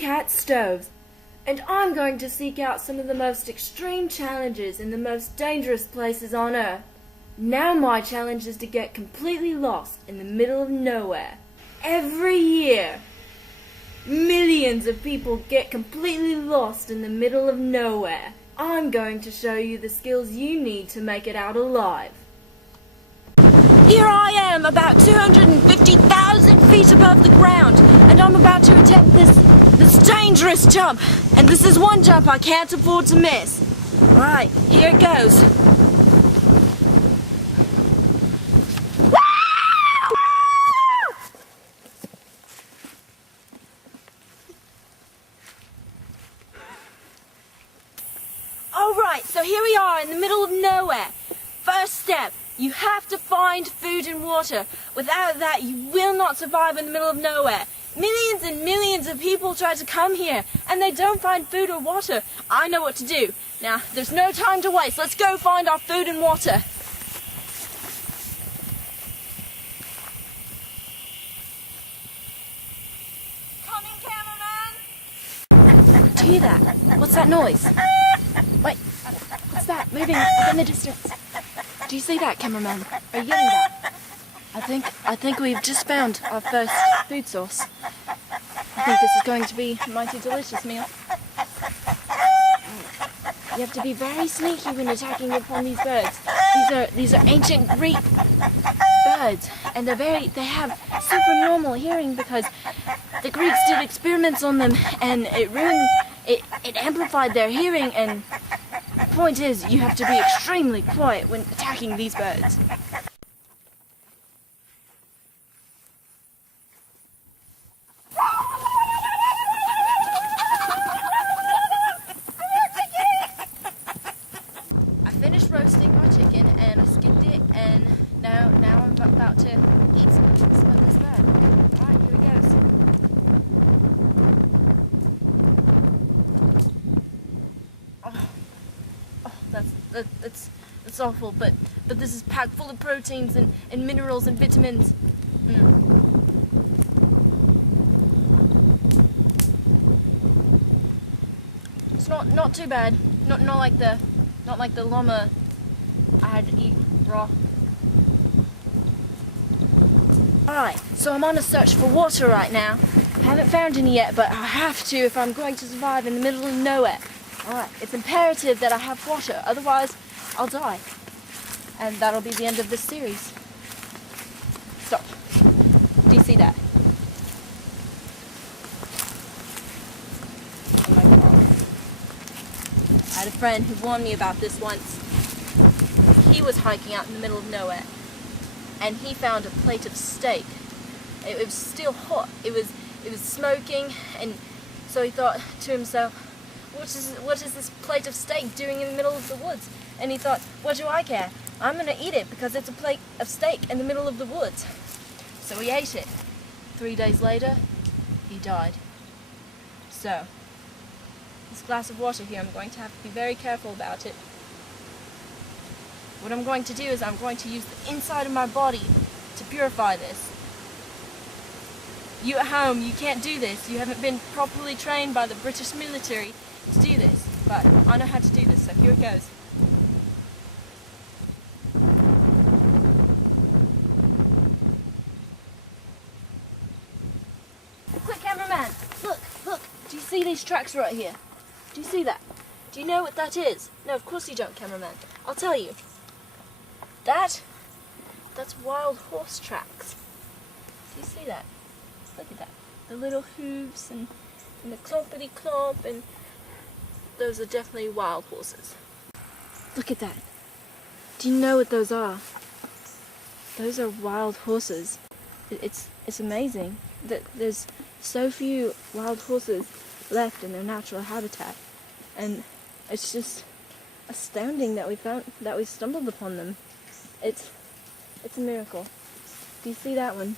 Cat Stoves, and I'm going to seek out some of the most extreme challenges in the most dangerous places on Earth. Now my challenge is to get completely lost in the middle of nowhere. Every year, millions of people get completely lost in the middle of nowhere. I'm going to show you the skills you need to make it out alive. Here I am, about 250,000 feet above the ground, and I'm about to attempt this dangerous jump. And this is one jump I can't afford to miss. Alright, here it goes. Alright, so here we are in the middle of nowhere. First step, you have to find food and water. Without that, you will not survive in the middle of nowhere. Millions and millions of people try to come here, and they don't find food or water. I know what to do. Now, there's no time to waste. Let's go find our food and water. Coming, cameraman! Do you hear that? What's that noise? Wait, what's that moving up in the distance? Do you see that, cameraman? Are you getting that? I think we've just found our first food source. I think this is going to be a mighty delicious meal. You have to be very sneaky when attacking upon these birds. These are ancient Greek birds, and they have super normal hearing because the Greeks did experiments on them, and it amplified their hearing. And the point is, you have to be extremely quiet when attacking these birds. Roasting my chicken, and I skinned it, and now I'm about to eat some of this bird. Alright, here it goes. That's awful, but this is packed full of proteins and minerals and vitamins. It's not too bad. Not like the llama I had to eat raw. Alright, so I'm on a search for water right now. I haven't found any yet, but I have to if I'm going to survive in the middle of nowhere. Alright, it's imperative that I have water, otherwise I'll die. And that'll be the end of this series. Stop. Do you see that? Oh my God. I had a friend who warned me about this once. He was hiking out in the middle of nowhere, and he found a plate of steak. It was still hot. It was smoking, and so he thought to himself, what is this plate of steak doing in the middle of the woods? And he thought, what do I care? I'm going to eat it because it's a plate of steak in the middle of the woods. So he ate it. 3 days later, he died. So, this glass of water here, I'm going to have to be very careful about it. What I'm going to do is I'm going to use the inside of my body to purify this. You at home, you can't do this. You haven't been properly trained by the British military to do this, but I know how to do this, so here it goes. Quick, cameraman, look, do you see these tracks right here? Do you see that? Do you know what that is? No, of course you don't, cameraman. I'll tell you. That's wild horse tracks. Do you see that? Look at that. The little hooves and the clompity clomp, and those are definitely wild horses. Look at that. Do you know what those are? Those are wild horses. It's amazing that there's so few wild horses left in their natural habitat, and it's just astounding that we stumbled upon them. It's a miracle. Do you see that one?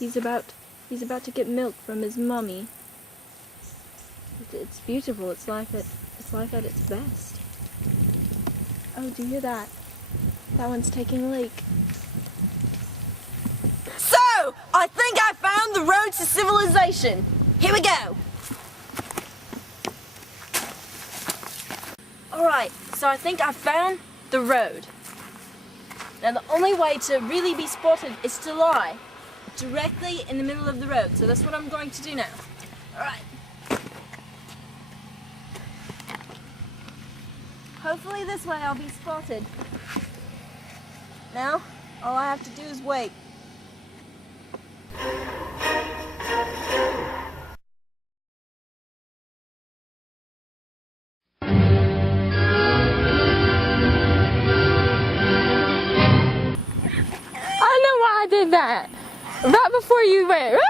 He's about to get milk from his mommy. It's beautiful. It's life at its best. Oh, do you hear that? That one's taking a leak. So, I think I found the road to civilization. Here we go. Alright, so I think I found the road. Now the only way to really be spotted is to lie directly in the middle of the road. So that's what I'm going to do now. Alright. Hopefully this way I'll be spotted. Now, all I have to do is wait. I know why I did that. Right before you went.